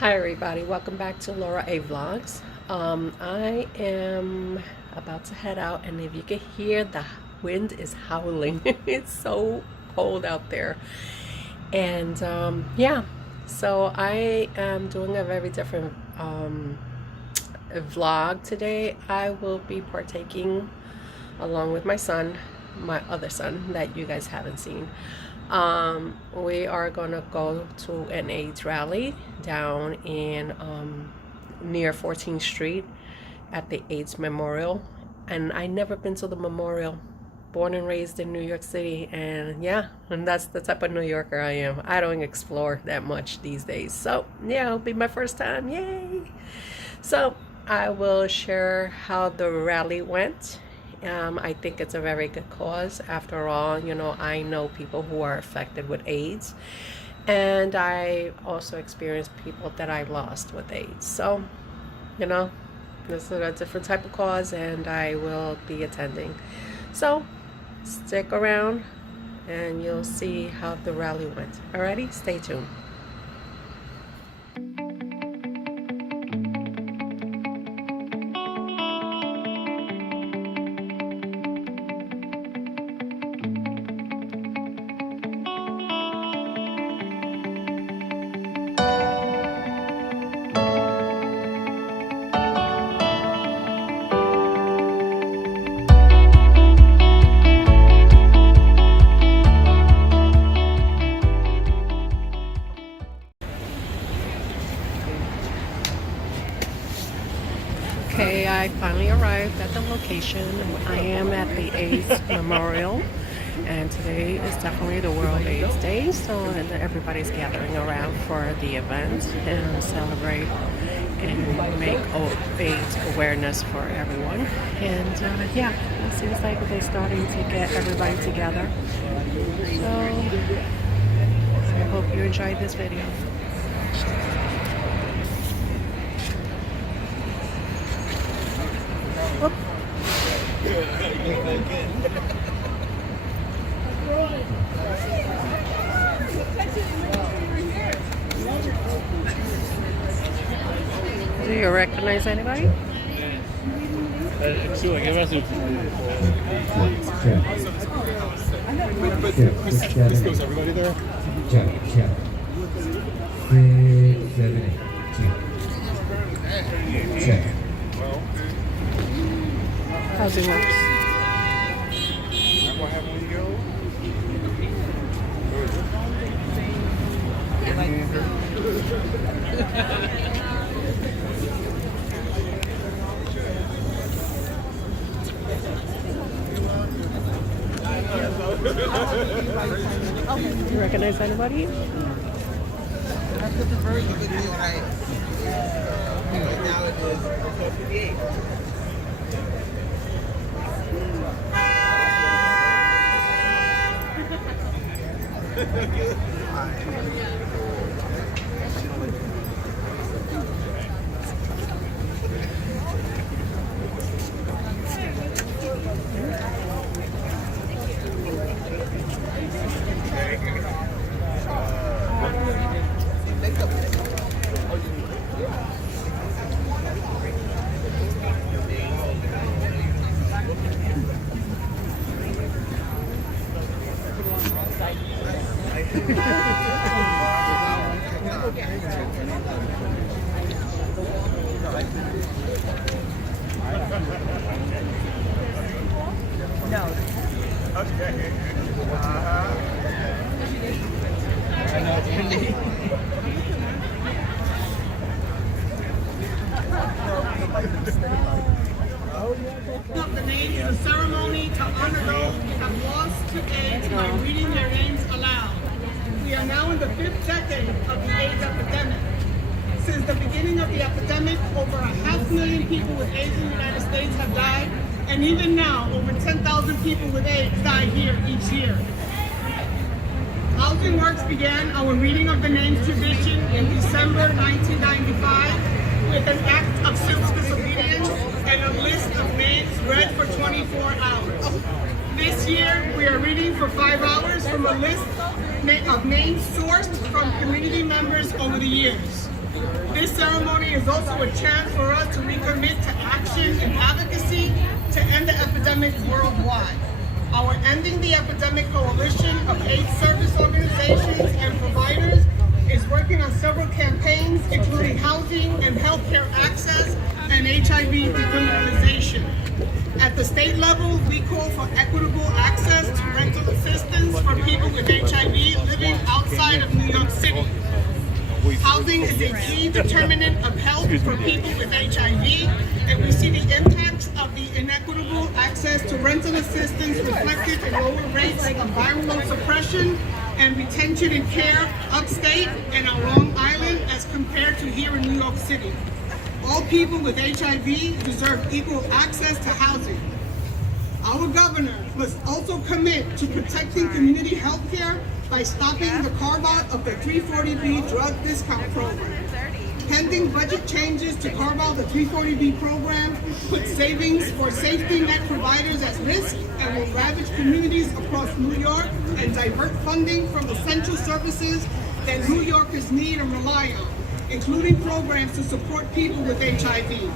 Hi everybody, welcome back to Laura A Vlogs. I am about to head out, and if you can hear, the wind is howling. It's so cold out there. And yeah, so I am doing a very different vlog today. I will be partaking along with my son, my other son that you guys haven't seen. We are gonna go to an AIDS rally down in near 14th Street at the AIDS Memorial, and I never been to the memorial. Born and raised in New York City, and yeah, and that's the type of New Yorker I am. I don't explore that much these days, so yeah, it'll be my first time. Yay! So I will share how the rally went. I think it's a very good cause. After all, I know people who are affected with AIDS, and I also experienced people that I lost with AIDS. So, this is a different type of cause, and I will be attending. So, stick around, and you'll see how the rally went. Alrighty, stay tuned. Okay, I finally arrived at the location. I am at the AIDS Memorial, and today is definitely the World AIDS Day, so everybody's gathering around for the event and celebrate and make AIDS awareness for everyone. And yeah, it seems like they're starting to get everybody together. So I hope you enjoyed this video. Do you recognize anybody? Goes everybody there? How's it works? You recognize anybody? Right now it is 58. No. Okay. Up the names in a ceremony to honor those who have lost to AIDS by reading their names aloud. We are now in the 5th decade of the AIDS epidemic. Since the beginning of the epidemic, over 500,000 people with AIDS in the United States have died, and even now, over 10,000 people with AIDS die here each year. Housing Works began our reading of the names tradition in December 1995 with an act of civil disobedience and a list of names read for 24 hours. This year, we are reading for 5 hours from a list of names sourced from community members over the years. This ceremony is also a chance for us to recommit to action and advocacy to end the epidemic worldwide. Our Ending the Epidemic Coalition of AIDS service organizations and providers is working on several campaigns, including housing and healthcare access and HIV decriminalization. At the state level, we call for equitable access to rental assistance for people with HIV living outside of New York City. Housing is a key determinant of health for people with HIV, and we see the impacts of the inequitable access to rental assistance reflected in lower rates of viral load suppression and retention in care upstate and on Long Island as compared to here in New York City. All people with HIV deserve equal access to housing. Our governor must also commit to protecting community health care by stopping the carve-out of the 340B drug discount program. Pending budget changes to carve out the 340B program put savings for safety net providers at risk and will ravage communities across New York and divert funding from essential services that New Yorkers need and rely on, including programs to support people with HIV.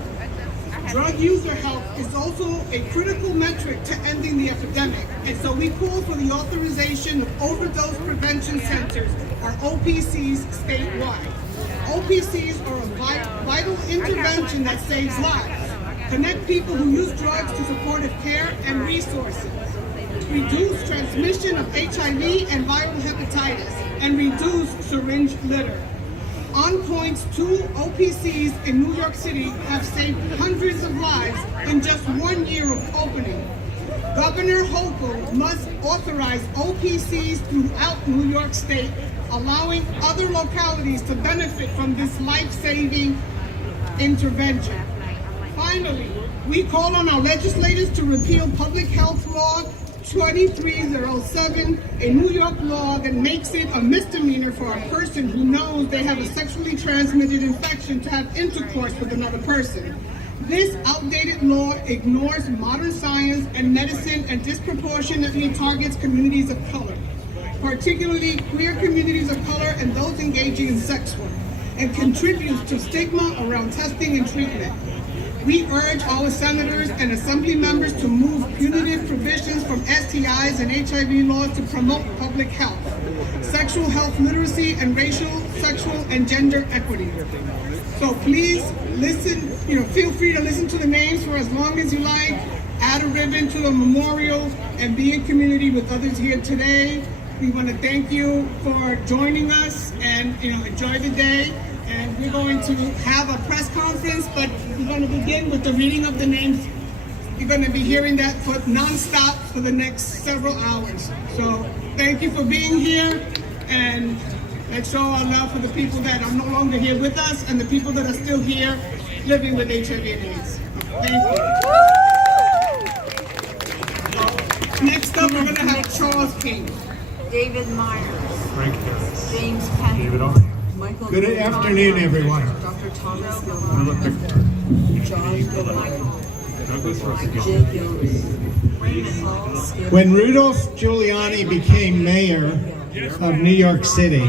Drug user health is also a critical metric to ending the epidemic, and so we call for the authorization of overdose prevention centers, or OPCs, statewide. OPCs are a vital intervention that saves lives, connect people who use drugs to supportive care and resources, reduce transmission of HIV and viral hepatitis, and reduce syringe litter. On points, 2 OPCs in New York City have saved hundreds of lives in just 1 year of opening. Governor Hochul must authorize OPCs throughout New York State, allowing other localities to benefit from this life-saving intervention. Finally, we call on our legislators to repeal Public Health Law 2307, a New York law that makes it a misdemeanor for a person who knows they have a sexually transmitted infection to have intercourse with another person. This outdated law ignores modern science and medicine and disproportionately targets communities of color, particularly queer communities of color and those engaging in sex work, and contributes to stigma around testing and treatment. We urge our senators and assembly members to move punitive provisions from STIs and HIV laws to promote public health, sexual health literacy, and racial, sexual, and gender equity. So please listen, feel free to listen to the names for as long as you like, add a ribbon to the memorial, and be in community with others here today. We want to thank you for joining us and enjoy the day. And we're going to have a press conference, but we're going to begin with the reading of the names. You're going to be hearing that for nonstop for the next several hours. So thank you for being here, and let's show our love for the people that are no longer here with us and the people that are still here living with HIV and AIDS. Thank you. Next up, we're going to have Charles King, David Myers, Frank Harris, James Penn, David Arnold. Michael Good afternoon, everyone. Dr. Thomas Gilmore, John Gilmore, Douglas Jake Gillis, When Rudolph Giuliani became mayor of New York City,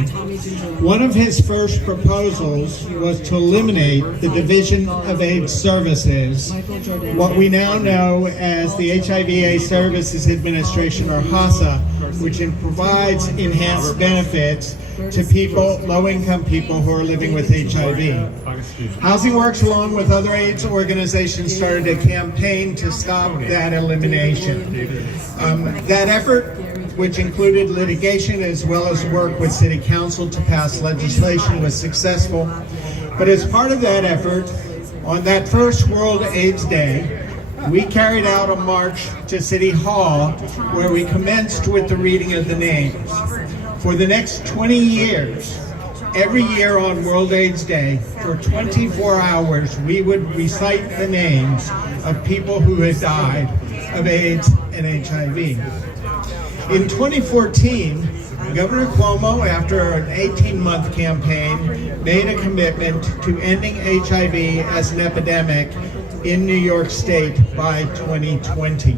one of his first proposals was to eliminate the Division of AIDS Services, what we now know as the HIV/AIDS Services Administration, or HACA, which provides enhanced benefits to people, low-income people who are living with HIV. Housing Works, along with other AIDS organizations, started a campaign to stop that elimination. That effort, which included litigation as well as work with City Council to pass legislation, was successful. But as part of that effort, on that first World AIDS Day, we carried out a march to City Hall where we commenced with the reading of the names. For the next 20 years, every year on World AIDS Day, for 24 hours, we would recite the names of people who had died of AIDS and HIV. In 2014, Governor Cuomo, after an 18-month campaign, made a commitment to ending HIV as an epidemic in New York State by 2020.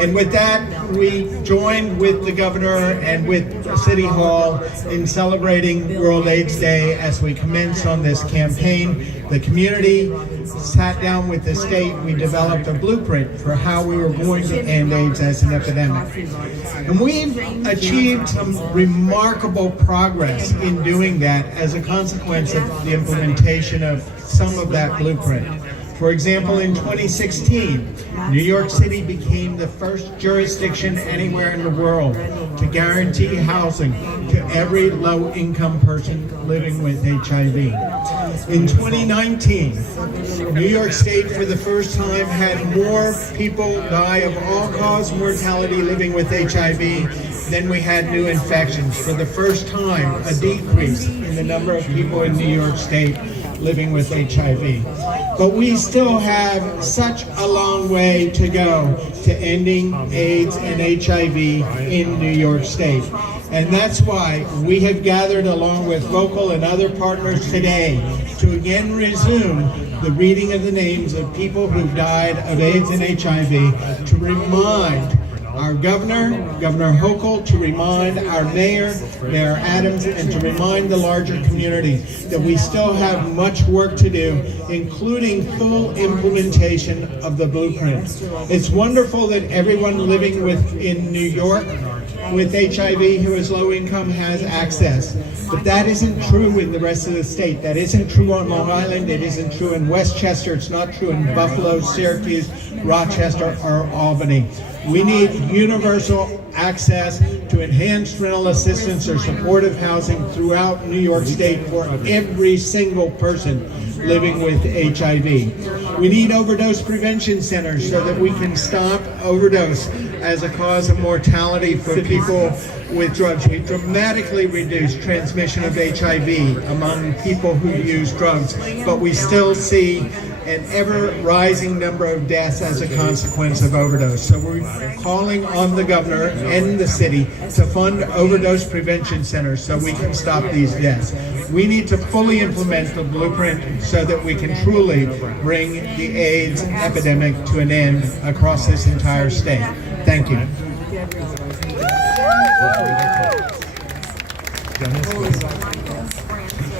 And with that, we joined with the governor and with City Hall in celebrating World AIDS Day as we commenced on this campaign. The community sat down with the state. We developed a blueprint for how we were going to end AIDS as an epidemic. And we've achieved some remarkable progress in doing that as a consequence of the implementation of some of that blueprint. For example, in 2016, New York City became the first jurisdiction anywhere in the world to guarantee housing to every low-income person living with HIV. In 2019, New York State for the first time had more people die of all-cause mortality living with HIV than we had new infections. For the first time, a decrease in the number of people in New York State living with HIV. But we still have such a long way to go to ending AIDS and HIV in New York State. And that's why we have gathered along with local and other partners today to again resume the reading of the names of people who've died of AIDS and HIV, to remind our governor, Governor Hochul, to remind our mayor, Mayor Adams, and to remind the larger community that we still have much work to do, including full implementation of the blueprint. It's wonderful that everyone living in New York with HIV who is low income has access. But that isn't true in the rest of the state. That isn't true on Long Island. It isn't true in Westchester. It's not true in Buffalo, Syracuse, Rochester, or Albany. We need universal access to enhanced rental assistance or supportive housing throughout New York State for every single person living with HIV. We need overdose prevention centers so that we can stop overdose as a cause of mortality for people with drugs. We've dramatically reduced transmission of HIV among people who use drugs, but we still see an ever-rising number of deaths as a consequence of overdose. So we're calling on the governor and the city to fund overdose prevention centers so we can stop these deaths. We need to fully implement the blueprint so that we can truly bring the AIDS epidemic to an end across this entire state. Thank you.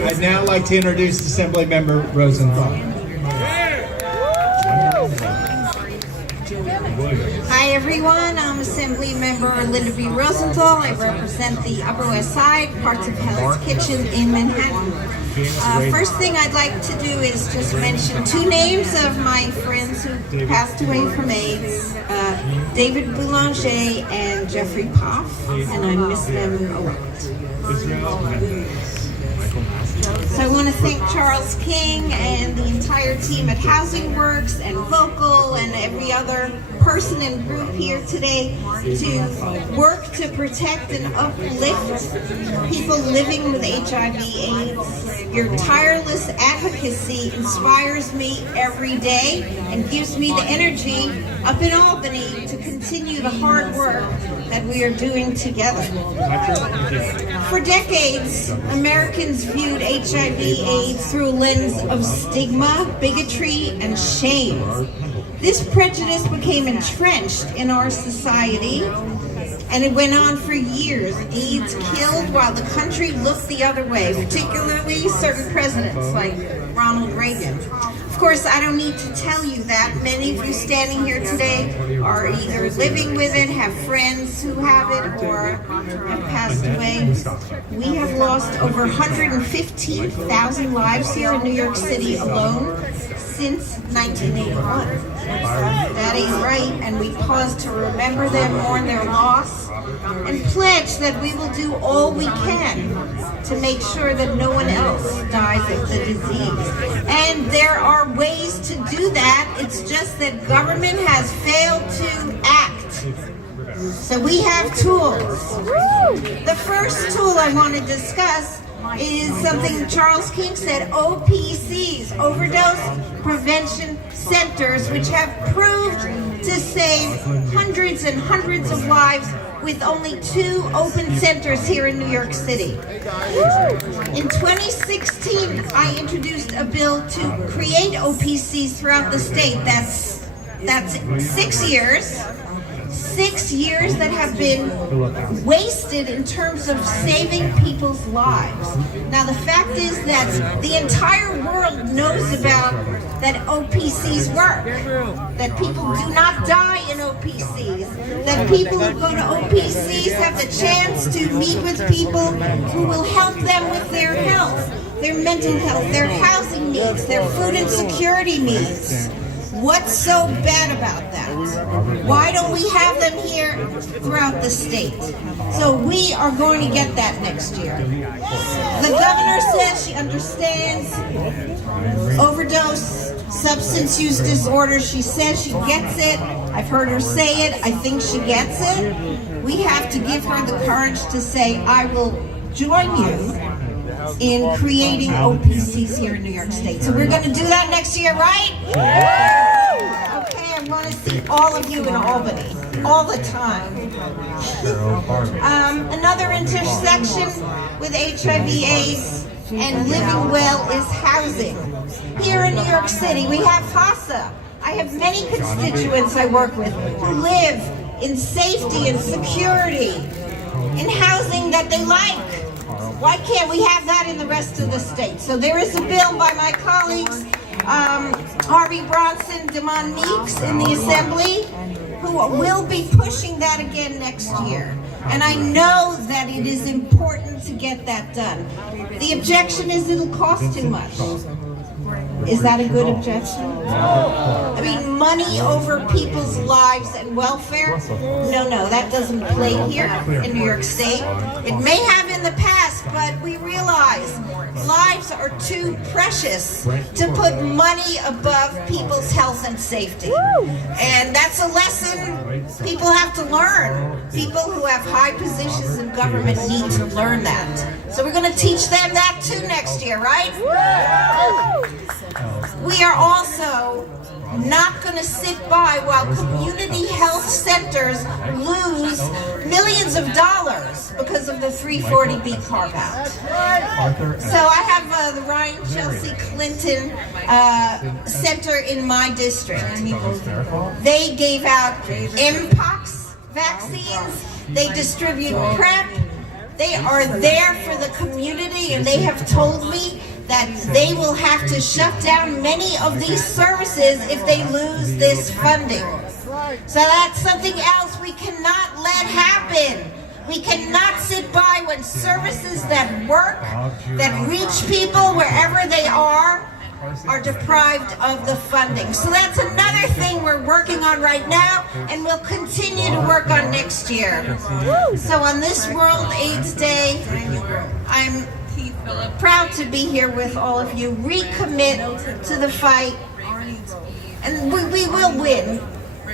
I'd now like to introduce Assembly Member Rosenthal. Hi everyone, I'm Assembly Member Linda B. Rosenthal. I represent the Upper West Side, parts of Hell's Kitchen in Manhattan. First thing I'd like to do is just mention two names of my friends who passed away from AIDS, David Boulanger and Jeffrey Poff, and I miss them a lot. So I want to thank Charles King and the entire team at Housing Works and Vocal and every other person and group here today to work to protect and uplift people living with HIV/AIDS. Your tireless advocacy inspires me every day and gives me the energy up in Albany to continue the hard work that we are doing together. For decades, Americans viewed HIV/AIDS through a lens of stigma, bigotry, and shame. This prejudice became entrenched in our society, and it went on for years. AIDS killed while the country looked the other way, particularly certain presidents like Ronald Reagan. Of course, I don't need to tell you that. Many of you standing here today are either living with it, have friends who have it, or have passed away. We have lost over 115,000 lives here in New York City alone since 1981. That ain't right, and we pause to remember them, mourn their loss, and pledge that we will do all we can to make sure that no one else dies of the disease. And there are ways to do that. It's just that government has failed to act. So we have tools. The first tool I want to discuss is something Charles King said, OPCs, Overdose Prevention Centers, which have proved to save hundreds and hundreds of lives with only 2 open centers here in New York City. In 2016, I introduced a bill to create OPCs throughout the state. That's 6 years. 6 years that have been wasted in terms of saving people's lives. Now the fact is that the entire world knows about that OPCs work, that people do not die in OPCs, that people who go to OPCs have the chance to meet with people who will help them with their health, their mental health, their housing needs, their food and security needs. What's so bad about that? Why don't we have them here throughout the state? So we are going to get that next year. The governor says she understands overdose, substance use disorder. She says she gets it. I've heard her say it. I think she gets it. We have to give her the courage to say, I will join you in creating OPCs here in New York State. So we're going to do that next year, right? Okay, I want to see all of you in Albany, all the time. Another intersection with HIV/AIDS and living well is housing. Here in New York City, we have HASA. I have many constituents I work with who live in safety and security, in housing that they like. Why can't we have that in the rest of the state? So there is a bill by my colleagues, Harvey Bronson, Damon Meeks in the Assembly, who will be pushing that again next year. And I know that it is important to get that done. The objection is it'll cost too much. Is that a good objection? I mean, money over people's lives and welfare? No, that doesn't play here in New York State. It may have in the past, but we realize lives are too precious to put money above people's health and safety. And that's a lesson people have to learn. People who have high positions in government need to learn that. So we're going to teach them that too next year, right? We are also not going to sit by while community health centers lose millions of dollars because of the 340B carve-out. So I have the Ryan Chelsea Clinton Center in my district. They gave out Mpox vaccines. They distribute PrEP. They are there for the community, and they have told me that they will have to shut down many of these services if they lose this funding. So that's something else we cannot let happen. We cannot sit by when services that work, that reach people wherever they are deprived of the funding. So that's another thing we're working on right now, and we'll continue to work on next year. So on this World AIDS Day, I'm proud to be here with all of you. Recommit to the fight, and we will win.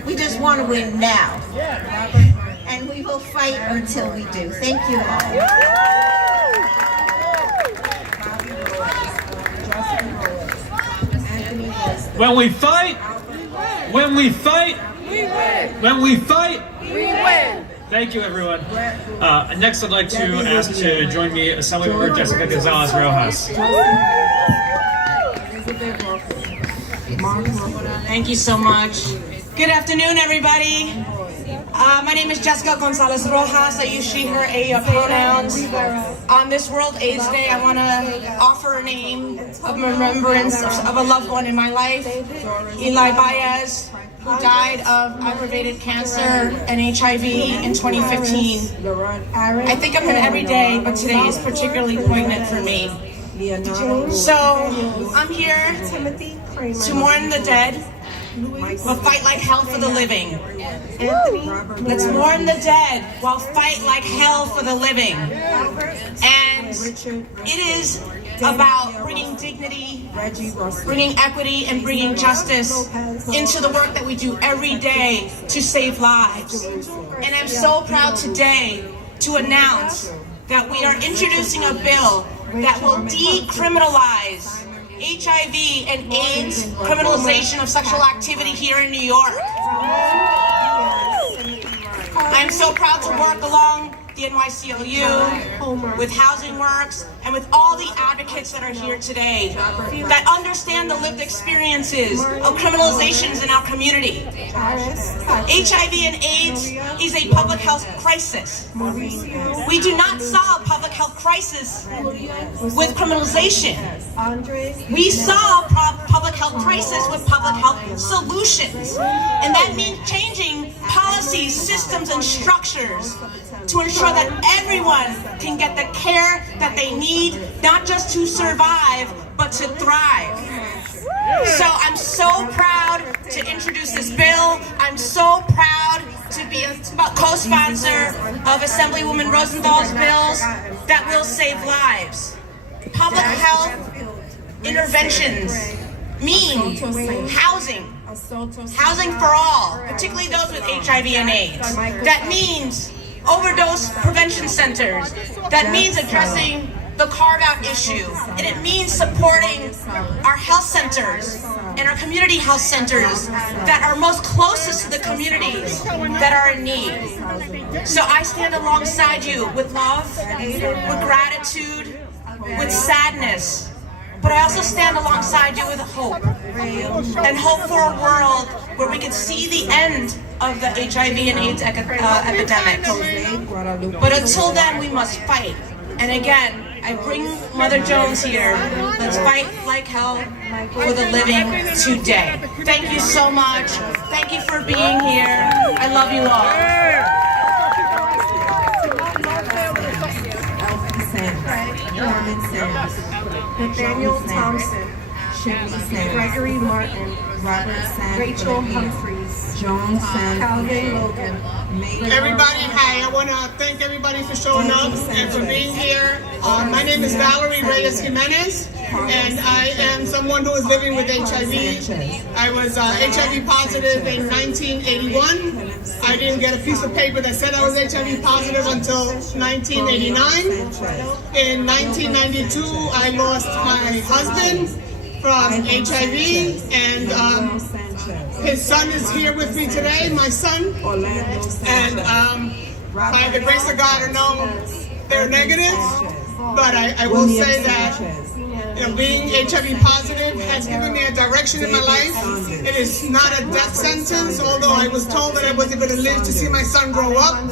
We just want to win now, and we will fight until we do. Thank you all. When we fight, when we fight, when we fight, we win. Thank you, everyone. Next, I'd like to ask to join me Assemblymember Jessica Gonzalez Rojas. Thank you so much. Good afternoon, everybody. My name is Jessica Gonzalez Rojas. I use she, her, pronouns. On this World AIDS Day, I want to offer a name of remembrance of a loved one in my life, Eli Baez, who died of aggravated cancer and HIV in 2015. I think of him every day, but today is particularly poignant for me. So I'm here to mourn the dead, but fight like hell for the living. Let's mourn the dead while fight like hell for the living. And it is about bringing dignity, bringing equity, and bringing justice into the work that we do every day to save lives. And I'm so proud today to announce that we are introducing a bill that will decriminalize HIV and AIDS criminalization of sexual activity here in New York. I'm so proud to work along the NYCLU, with Housing Works, and with all the advocates that are here today that understand the lived experiences of criminalizations in our community. HIV and AIDS is a public health crisis. We do not solve public health crisis with criminalization. We solve public health crisis with public health solutions. And that means changing policies, systems, and structures to ensure that everyone can get the care that they need, not just to survive, but to thrive. So I'm so proud to introduce this bill. I'm so proud to be a co-sponsor of Assemblywoman Rosenthal's bills that will save lives. Public health interventions mean housing. Housing for all, particularly those with HIV and AIDS. That means overdose prevention centers. That means addressing the carve-out issue. And it means supporting our health centers and our community health centers that are most closest to the communities that are in need. So I stand alongside you with love, with gratitude, with sadness. But I also stand alongside you with hope, and hope for a world where we can see the end of the HIV and AIDS epidemic. But until then, we must fight. And again, I bring Mother Jones here. Let's fight like hell for the living today. Thank you so much. Thank you for being here. I love you all. Nathaniel Thompson, Gregory Martin, Robert Sanford, Rachel Humphreys, Joan Sanford, Calvin Logan. Everybody, hi. I want to thank everybody for showing up and for being here. My name is Valerie Reyes Jimenez, and I am someone who is living with HIV. I was HIV positive in 1981. I didn't get a piece of paper that said I was HIV positive until 1989. In 1992, I lost my husband from HIV, and his son is here with me today, my son. And by the grace of God, I know they're negative, but I will say that being HIV positive has given me a direction in my life. It is not a death sentence, although I was told that I wasn't going to live to see my son grow up.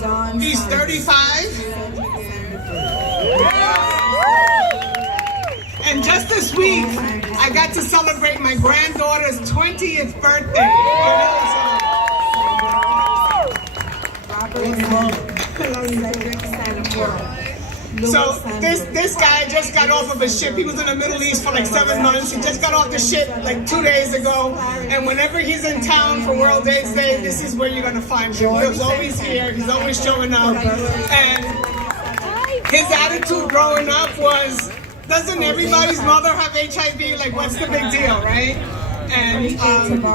He's 35. And just this week, I got to celebrate my granddaughter's 20th birthday. So this guy just got off of a ship. He was in the Middle East for like 7 months. He just got off the ship like 2 days ago. And whenever he's in town for World AIDS Day, this is where you're gonna find him. He's always here. He's always showing up. And his attitude growing up was, doesn't everybody's mother have HIV? Like, what's the big deal, right? And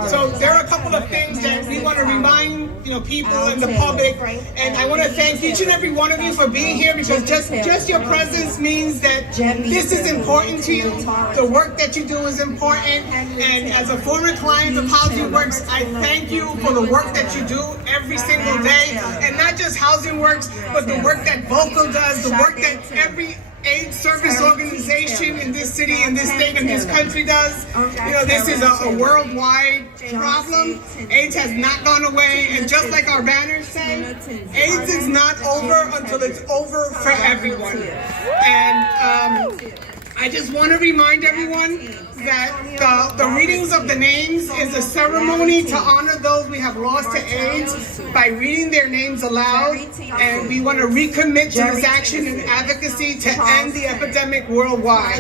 so there are a couple of things that we want to remind people and the public. And I want to thank each and every one of you for being here, because just your presence means that this is important to you. The work that you do is important. And as a former client of Housing Works, I thank you for the work that you do every single day. And not just Housing Works, but the work that Vocal does, the work that every AIDS service organization in this city, in this state, in this country does. This is a worldwide problem. AIDS has not gone away, and just like our banners say, AIDS is not over until it's over for everyone. And I just want to remind everyone that the readings of the names is a ceremony to honor those we have lost to AIDS by reading their names aloud, and we want to recommit to this action and advocacy to end the epidemic worldwide.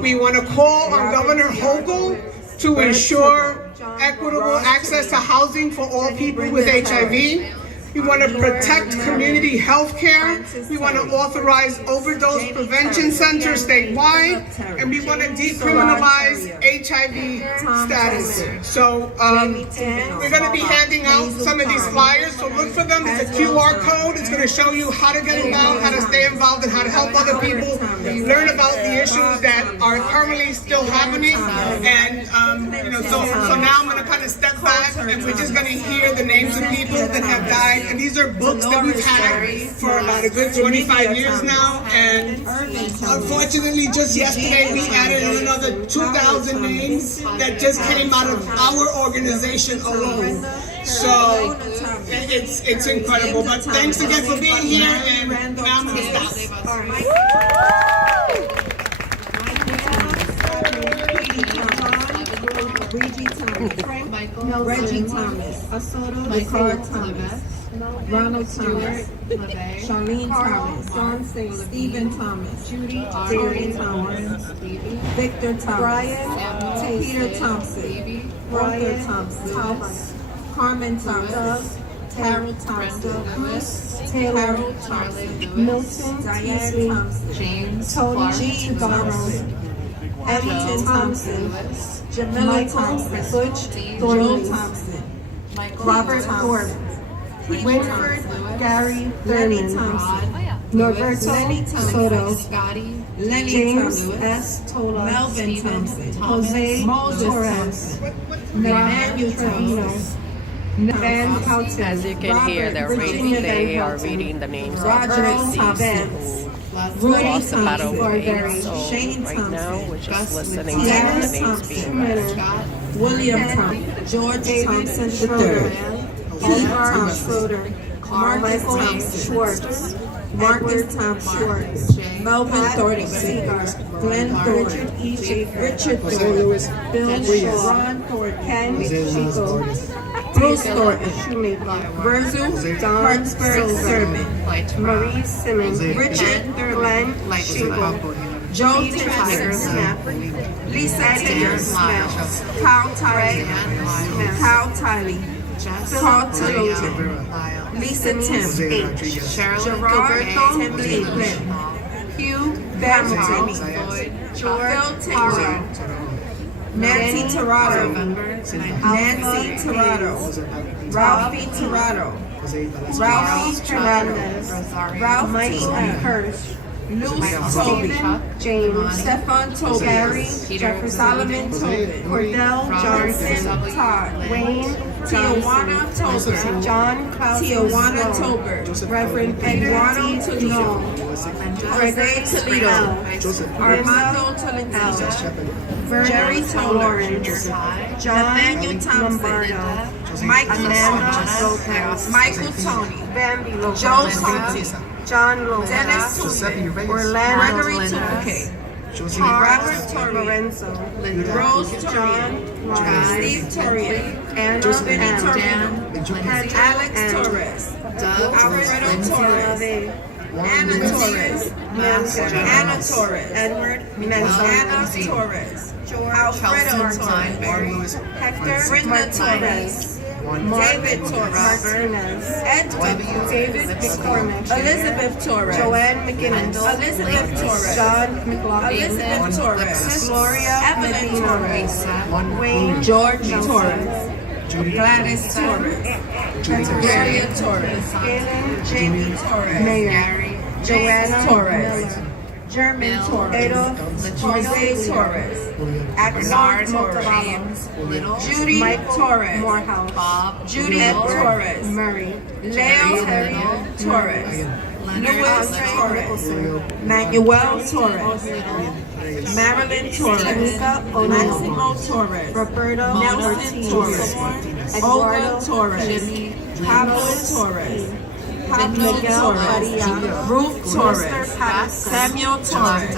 We want to call on Governor Hochul to ensure equitable access to housing for all people with HIV. We want to protect community health care. We want to authorize overdose prevention centers statewide. And we want to decriminalize HIV status. So we're going to be handing out some of these flyers. So look for them. It's a QR code. It's going to show you how to get involved, how to stay involved and how to help other people learn about the issues that are currently still happening. And so now I'm gonna kind of step back, and we're just gonna hear the names of people that have died. And these are books that we've had for about a good 25 years now. And unfortunately, just yesterday we added another 2,000 names that just came out of our organization alone. So it's incredible. But thanks again for being here, and now I'm gonna stop. Reggie Thomas, Nicole Thomas, Ronald Thomas, Charlene Thomas, Stephen Thomas, Jerry Thomas, Victor Thomas, Peter Thompson, Arthur Thompson, Carmen Thompson, Carol Thompson, Carol Thompson, Milton Diane Thompson, James Tony Thompson, Edmonton Thompson, Jamila Thompson, Butch Joel Thompson, Robert Gordon, Winford Gary Lenny Thompson, Norberto Soto, James S. Tola, Melvin Thompson, Jose Torres, Emmanuel Thompson, Van Houten. As you can hear, they are reading the names of Roger deceased who lost the battle with AIDS. So right now, we're just listening to the names being read. William Thompson, George Thompson III, Keith Thompson, Marcus Thompson Schwartz, Marcus Thompson Schwartz, Melvin Thornton, Glenn Thornton, Richard Thornton, Bill Shaw, Ron Thornton, Ken Chico, Bruce Thornton, Virgil Hartsburg Sermon, Marie Simmons, Richard Glenn Shingle, Joe Timpson, Lisa Tigger Smith, Kyle Tiley, Carl Tillotson, Lisa Tim, Gerard Timley, Hugh Hamilton, George Taro, Nancy Tirado, Nancy Tirado, Ralphie Tirado, Ralphie Hernandez, Ralph T. Hirsch, Luce Tobin, James, Stefan Tobin, Gary, Jeffrey Solomon Tobin, Cordell Johnson, Todd, Wayne, Tijuana Tober, John Tijuana Tober, Reverend Eduardo Toledo, Jose Toledo, Armando Tolentino, Jerry Lawrence, John Nathaniel Lombardo, Mike Lopez, Michael Tony, Bambi Lopez, Joe Thompson, John Lopez, Dennis Tuesday, Orlando Gregory Tuke, Robert Lorenzo, Rose John, Steve Torrier, Anna Vinny Torino, Alex Torres, Alfredo Torres, Anna Torres, Anna Torres, Edward Anna Torres, Alfredo Torres, Hector Brenda Torres, David Torres, Edward David McCormick, Elizabeth Torres, Joanne McGinnis, Elizabeth Torres, John McLaughlin, Elizabeth Torres, Gloria Evelyn Torres, Wayne George Torres, Gladys Torres, Gloria Torres, Jamie Torres, Mayor Joanna Torres, German Torres, Jose Torres, Bernard Torres, Judy Torres, Morehouse, Bob, Judy Torres, Murray, Leo Torres, Louis Torres, Manuel Torres, Marilyn Torres, Maximo Torres, Roberto Nelson Torres, Olga Torres, Pablo Torres, Pablo Torres, Ruth Torres, Samuel Torres,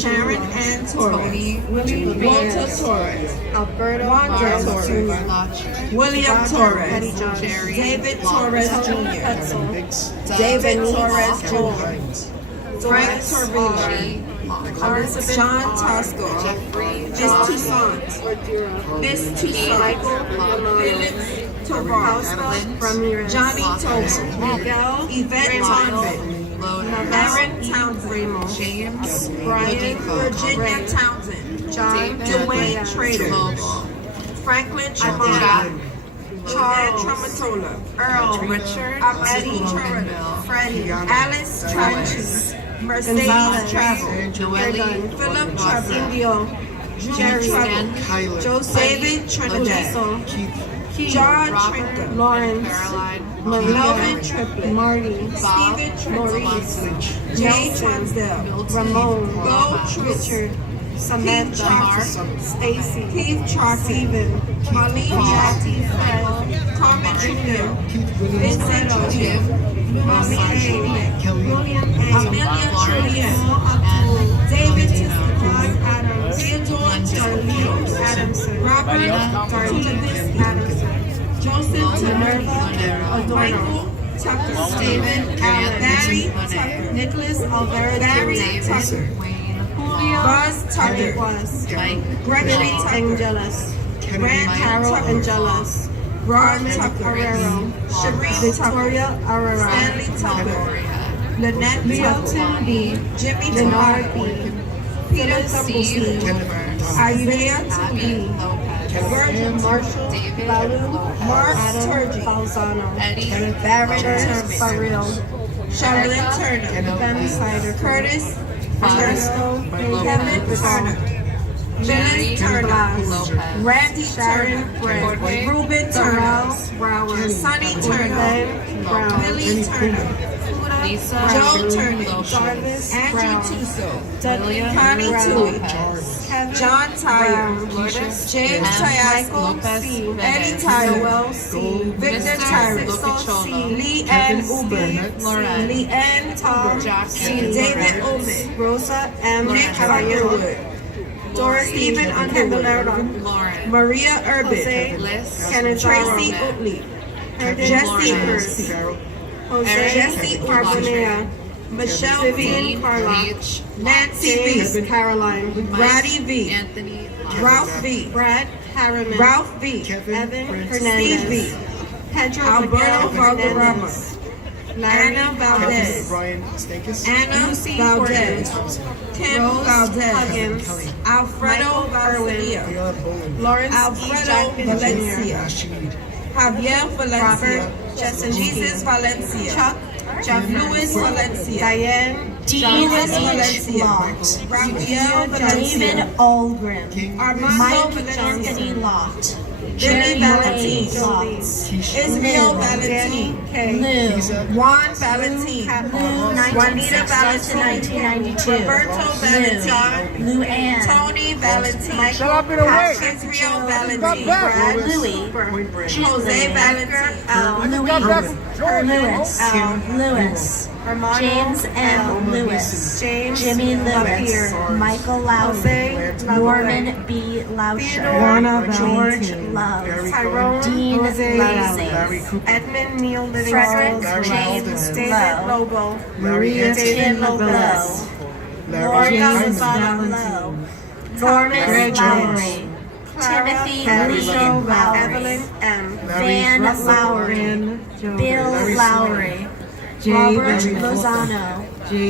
Sharon Ann Torres, Walter Torres, Alberto Wanda Torres, William Torres, David Torres Jr., David Torres Jr., Frank Torvilla, John Tosco, Miss Toussaint, Miss Toussaint, Philip Tovar, Johnny Tover, Miguel, Yvette Townsend, Aaron Townsend, James, Brian, Virginia Townsend, John, Dwayne Trader, Franklin Trevor, Charles Tromatola, Earl Richard, Eddie Charlotte, Freddie, Alice Travis, Mercedes Travel, Philip Travel, Jerry Travel, Joseph Trinidad, John Trinker, Lawrence, Melvin Triplett, Marty, Stephen Maurice, Jay Transdale, Ramon, Bo Richard, Samantha, Mark, Stacy, Keith Charles, Stephen, Marlene Jackie, Fred, Carmen Jr., Vincent Jr., William Amelia Trillian, David Tiscott Adams, Theodore Charlie Adamson, Robert Darlingis Adamson, Joseph Minerva Adorno, Tucker, Stephen Allen, Barry Tucker, Nicholas Alvaro, Barry Tucker, Buzz Tucker was, Gregory Angelus, Grant Carol Angelus, Ron Tucker, Cherie Victoria Arrera, Stanley Tucker, Lynette Milton B, Jimmy Denard B, Peter Thumbleseed, Isaiah B, Virgin Marshall, Lalu, Mark Turgi, Balzano, Barrett Farrell, Charlotte Turner, Ben Sider, Curtis Kevin Turner, Phyllis Turner, Randy Turner, Ruben Turner, Sonny Turner, Billy Turner, Joe Turner, Andrew Tuso, Connie Tui, John Tyre, James Tyasco, Eddie Tyre, Victor Tyrus, Lee Ann Uber, Lee Ann Tom, David Ullman, Rosa M. Nick Firewood, Doris Stephen Undervalera, Maria Urban, Kenneth Tracy Utley, Jesse Hurst, Jesse Carbonea, Michelle V. Carla, Nancy V. Caroline, Brady V. Ralph V. Brad Harriman, Ralph V. Evan Hernandez, Steve V. Pedro Alberto Valderrama, Anna Valdez, Anna Valdez, Tim Valdez, Alfredo Valencia, Lawrence Alfredo Valencia, Javier Valencia, Jesus Valencia, Chuck Lewis Valencia, Diane Dean Valencia, Raphael Valencia, David Algrim, Armando Anthony Lott, Billy Valentin, Israel Valentin, Juan Valentin, Juanita Valentin, 1992, Roberto Valentin, Luann, Tony Valentin, Israel Valentin, Brad Louis, Jose Valentin, Lewis, James M. Lewis, Jimmy Lewis, Michael Lowry, Norman B. Lauscher, George Love, Dean Lacey, Edmund Neal Frederick James David Lobo, Maria Tim Lowe, Lorna Lowe, Norman Lowry, Timothy Lee Lowry, Evelyn M. Van Lowry, Bill Lowry, Robert Lozano,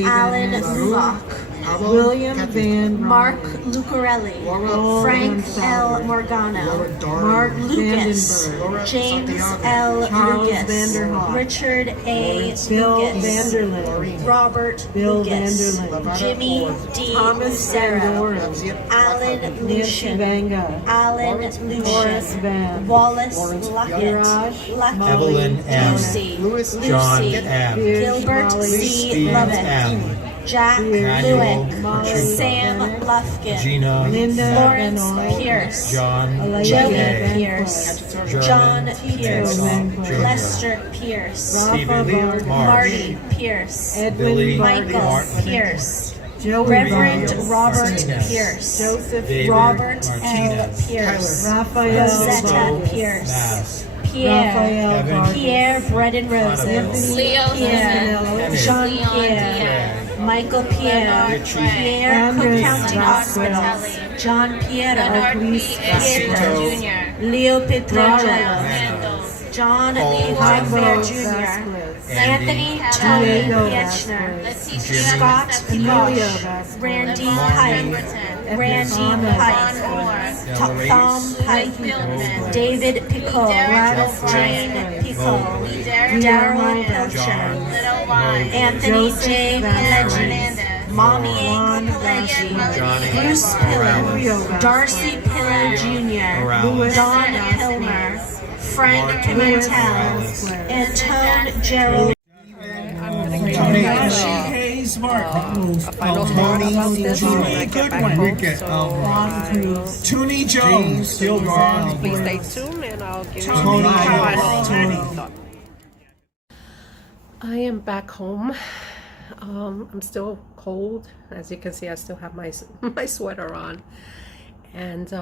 Alan Locke, William Van Mark Lucarelli, Frank L. Morgano, Mark Lucas, James L. Lucas, Richard A. Lucas, Robert Lucas, Jimmy D. Lucero, Alan Lucian, Alan Lucian, Wallace Luckett, Evelyn M. Lucy, John Lucy, M. Gilbert C. Steve Lovett, M. Jack Lewick, Sam Lufkin, Gina Lawrence Pierce, John Joey J. Pierce, John Pierce, Lester Pierce, Stephen Marty Pierce, Billy Michael Martin, Pierce, Reverend Robert Martinez, Pierce, David Robert L. Martinez, Pierce, Tyler, Rosetta Pierce, Mass, Pierre Bread and Roses, Leo Pierre, Simmons, Jean Leon Pierre, Diaz, Michael Pierre, Richie, Pierre Cook County Hospital, Fratelli, John Piero, Bernard B. Edgar Pietro, Jr., Leo Petrangelo, Randall, John Paul Harper Jr., Anthony Tony Piechner, Scott Gosh, Randy Pike, Randy Pike, Tom Pike, David Picot, Jane Picot, Daryl Belcher, Anthony J. Pileggi, Mommy Ann Pileggi, Bruce Pillen, Darcy Pillen Jr., Don Pilmer, Frank Pimentel, Antone Gerald. Tony, Hayes Mark. A final thought about this when I get back home. Toonie Jones. Please stay tuned and I'll give you my final thought. I am back home. I'm still cold. As you can see, I still have my sweater on. And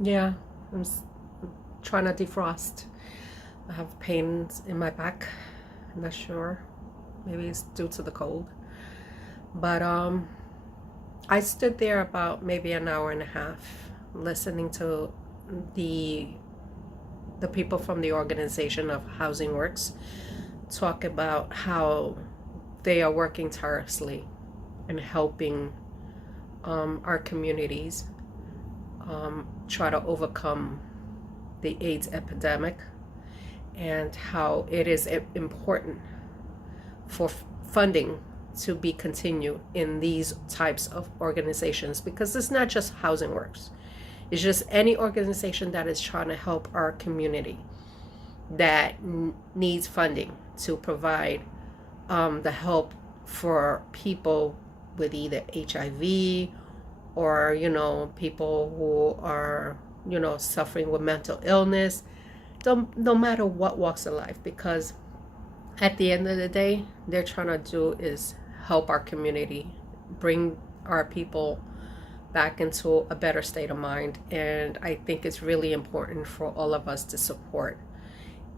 yeah, I'm trying to defrost. I have pains in my back. I'm not sure. Maybe it's due to the cold. But I stood there about maybe an hour and a half listening to the people from the organization of Housing Works talk about how they are working tirelessly and helping our communities try to overcome the AIDS epidemic, and how it is important for funding to be continued in these types of organizations, because it's not just Housing Works. It's just any organization that is trying to help our community that needs funding to provide the help for people with either HIV or, you know, people who are, you know, suffering with mental illness, no matter what walks of life, because at the end of the day, they're trying to do is help our community, bring our people back into a better state of mind. And I think it's really important for all of us to support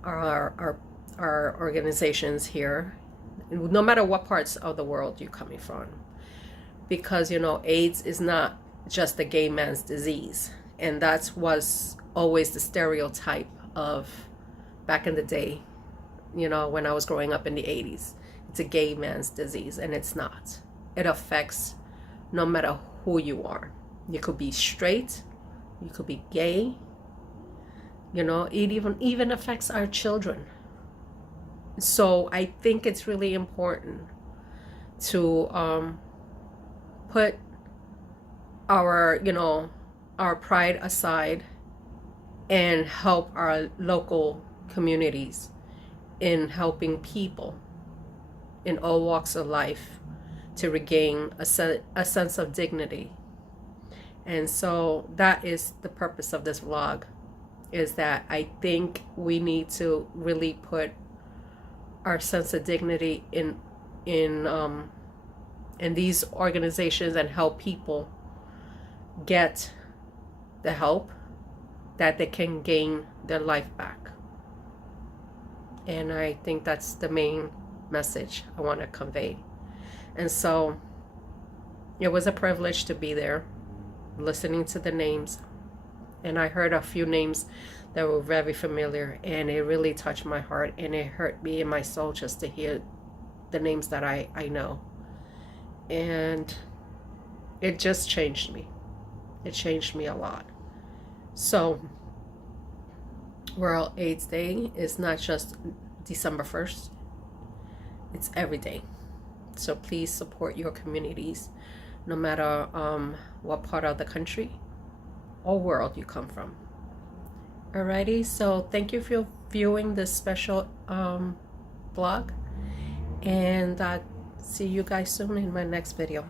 our organizations here, no matter what parts of the world you're coming from, because, you know, AIDS is not just a gay man's disease, and that was always the stereotype of back in the day, you know, when I was growing up in the 80s. It's a gay man's disease, and it's not. It affects no matter who you are. You could be straight, you could be gay, you know, it even affects our children. So I think it's really important to put our, you know, our pride aside and help our local communities in helping people in all walks of life to regain a sense of dignity. And so that is the purpose of this vlog, is that I think we need to really put our sense of dignity in these organizations and help people get the help that they can gain their life back. And I think that's the main message I want to convey. And so it was a privilege to be there, listening to the names. And I heard a few names that were very familiar, and it really touched my heart, and it hurt me in my soul just to hear the names that I know. And it just changed me. It changed me a lot. So World AIDS Day is not just December 1st. It's every day. So please support your communities, no matter what part of the country or world you come from. Alrighty, so thank you for viewing this special vlog, and see you guys soon in my next video.